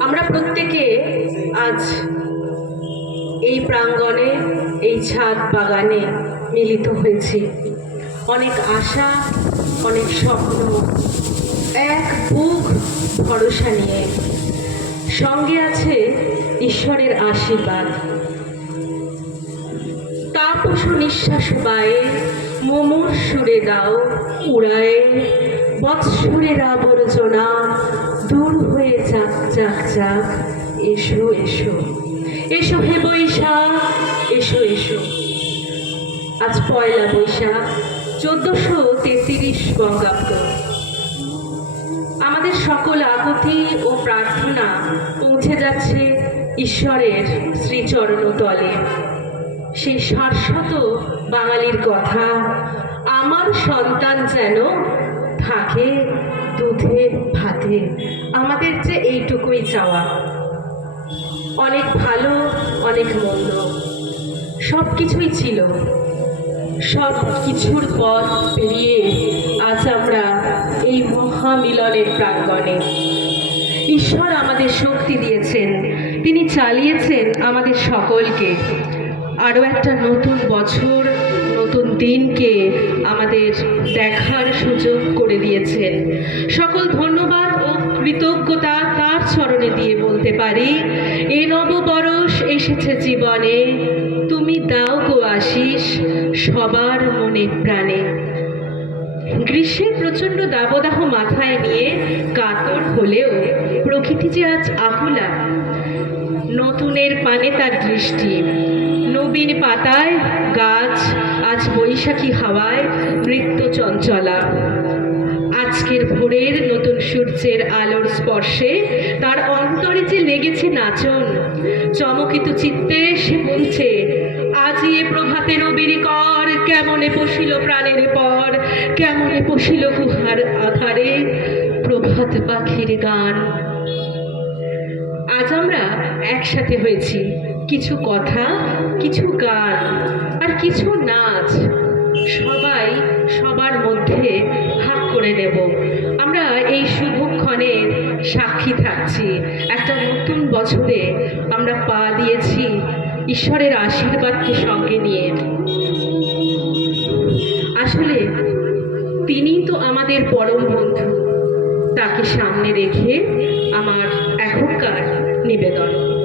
আমরা প্রত্যেকে আজ এই প্রাঙ্গণে, এই ছাদ বাগানে মিলিত হয়েছি। অনেক আশা, অনেক স্বপ্ন, এক বুক ভরসা নিয়ে। সঙ্গে আছে ঈশ্বরের আশীর্বাদ। তাপস নিঃশ্বাস বায়ে মোমোর সুরে দাও উড়ায়ে, বৎসরের আবর্জনা দূর হয়ে যাক যাক যাক। এসো এসো এসো হে বৈশাখ, এসো এসো। আজ পয়লা বৈশাখ 1433 বঙ্গাব্দ। আমাদের সকল আকুতি ও প্রার্থনা পৌঁছে যাচ্ছে ঈশ্বরের শ্রীচরণতলে। সেই শাশ্বত বাঙালির কথা, আমার সন্তান যেন থাকে দুধে ভাতে। আমাদের যে এইটুকুই চাওয়া। অনেক ভালো, অনেক মন্দ, সব কিছুই ছিল। সব কিছুর পথ পেরিয়ে আজ আমরা এই মহামিলনের প্রাঙ্গণে। ঈশ্বর আমাদের শক্তি দিয়েছেন, তিনি চালিয়েছেন আমাদের সকলকে। আরও একটা নতুন বছর, নতুন দিনকে আমাদের দেখার সুযোগ করে দিয়েছেন। সকল ধন্যবাদ ও কৃতজ্ঞতা তার চরণে দিয়ে বলতে পারি, এ নববরষ এসেছে জীবনে, তুমি দাও গো আশিস সবার মনে প্রাণে। গ্রীষ্মের প্রচণ্ড দাবদাহ মাথায় নিয়ে কাতর হলেও প্রকৃতি যে আজ আকুলা। নতুনের পানে তার দৃষ্টি, নবীন পাতায় গাছ আজ বৈশাখী হাওয়ায় নৃত্য চঞ্চলা। আজকের ভোরের নতুন সূর্যের আলোর স্পর্শে তার অন্তরে যে লেগেছে নাচন। চমকিত চিত্তে সে বলছে, আজি এ প্রভাতে রবির কর, কেমনে পশিল প্রাণের পর, কেমনে পশিল গুহার আধারে প্রভাত পাখির গান। আজ আমরা একসাথে হয়েছি, কিছু কথা, কিছু গান আর কিছু নাচ সবাই সবার মধ্যে ভাগ করে নেব। আমরা এই শুভক্ষণের সাক্ষী থাকছি। একটা নতুন বছরে আমরা পা দিয়েছি ঈশ্বরের আশীর্বাদকে সঙ্গে নিয়ে। আসলে তিনি তো আমাদের পরম বন্ধু, তাকে সামনে রেখে আমার এখনকার নিবেদন।